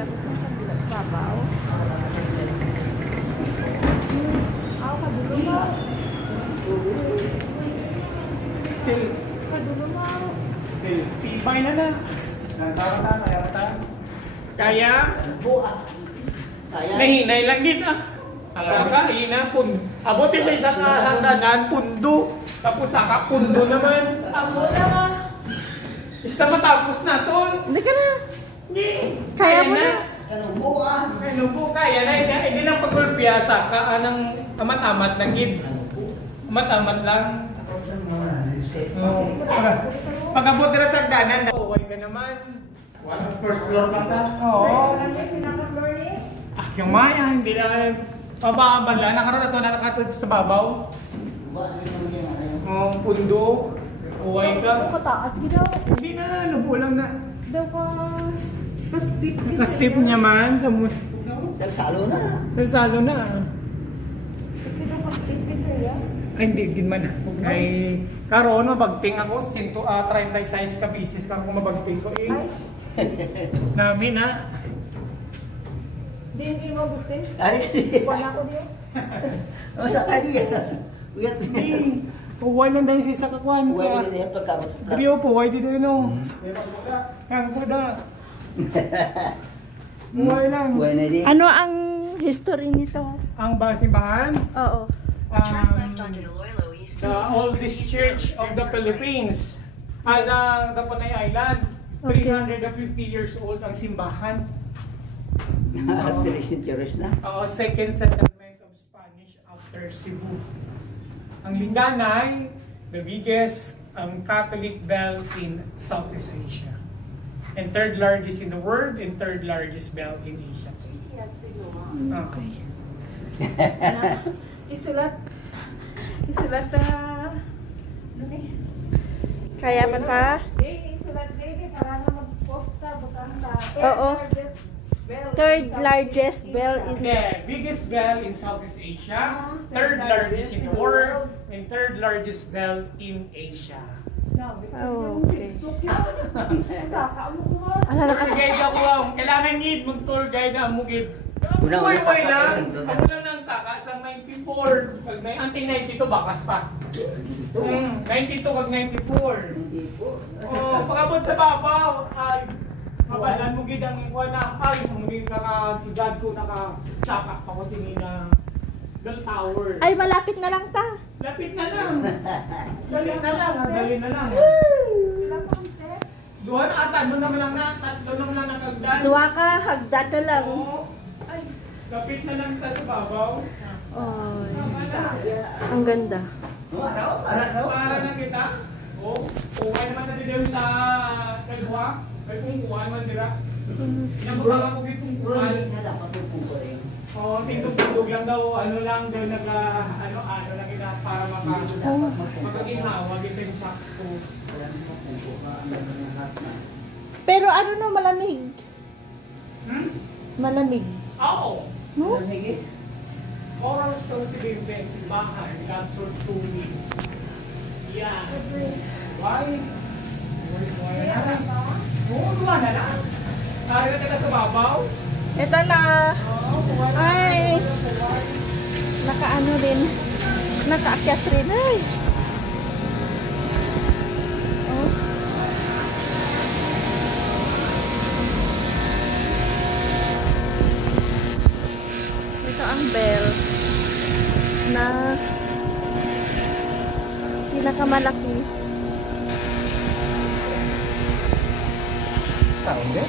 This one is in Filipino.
Tapos yung kabila sa babaw. Ako, kadulo mo. Still. Kadulo mo. Still. Tibay na na. Kaya? Nahinay lang din ah. Saka, ina, abot sa isang hangganan, pundo. Tapos saka, pundo naman. Abot naman. Basta matapos na to. Hindi ka na. Hindi. Kaya mo na. Kanubo, kaya na. Hindi lang pagpulpiyasa ka ng amat-amat lang gid. Amat-amat lang. Pag-abot na sa hangganan, huwag ka naman. First floor pa ta? Oo. Ah, yung maya, hindi na pababala. Nakaroon na ito, nakatod sa babaw. Pundo. Uway ka. Kataas ginaw. Hindi na, lubo lang na. Daw ka. Pastip. Pastip niya man. Salo na. Salo na. Ito pastip sa'yo? Ay, hindi din man. Ay, karoon, mabagting ako. 36 ka business ka kung mabagting ko. Eh. Namin ha. Hindi mo gusto eh. Ari. Wala ko diyo. Masa kali ya. Uyat. Uway lang dahil sa kakwan. Uway lang yan pagkabot. Brio po, uway dito yun o. Kang kuda. Uway lang. Uway na din. Ano ang history nito? Ang simbahan? Oo. The oldest church of the Philippines. The Panay Island. Okay. 350 years old ang simbahan. Centuries na. Second settlement of Spanish after Cebu. Ang Linganay, the biggest Catholic bell in Southeast Asia. And third largest in the world and third largest bell in Asia. Okay. Isulat na. Kaya pa ta? Isulat din para na mag-posta butang ta. Oo. Third largest bell in biggest bell in Southeast Asia, third largest in the world, and third largest bell in Asia. Oh, okay. Ala na kasi. Guide ako lang. Kailangan need mag-tour guide na mo gid. Unang Uy, lang. saka. Ako lang ng saka sa 94. Pag may anting 92 bakas pa. 92 kag 94. Oh, pag-abot sa babaw ay mabalan mo gid ang ikuan na ay muli ka ko naka-chaka pa ko sinina Bell Tower. Ay, malapit na lang ta. Lapit na lang. Dali na lang. Dali na lang. Duha na ata. Doon naman lang na. Tatlo naman lang nakagdan. Duwa ka, hagdan na lang. Oo. Ay, lapit na lang ta sa babaw. Oh, ang ganda. Para na kita. Oo. Okay naman sa dito sa kalwa. May kungkuhan man dira. Inabutang ako itong kuhan. Oo, tindog-tindog lang daw. Ano lang daw ano lang ina para makaginhawa. Gising sakto. Pero ano no, malamig. Malamig. Oo. No? Oral still si Bimbe, si Bahan, God's word to me. Yeah. Why? Oo, duwa na lang. Kaya na kita sa babaw. Ito na. Ay. Nakaano din. Nakaakyat rin. Ay. Oh. Ito ang bell na pinakamalaki. Sound eh?